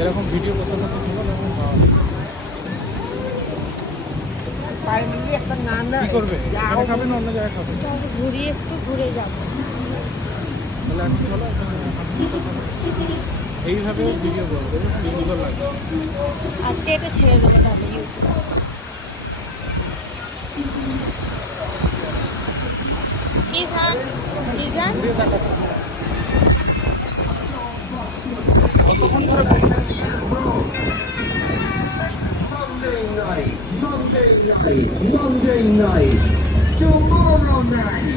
এরকম ভিডিও করতে করতে থাকো তখন পাওয়া যাবে। কি করবে? এখানে খাবে না অন্য জায়গায় খাবে? ঘুরিয়ে একটু ঘুরে যাবো। তাহলে এখন চলো এইভাবে ভিডিও করবো, সুন্দর লাগবে। আজকে এটা ছেড়ে দেবো তাহলে ইউটিউবে। Ijan Ijan Monday night, tomorrow night,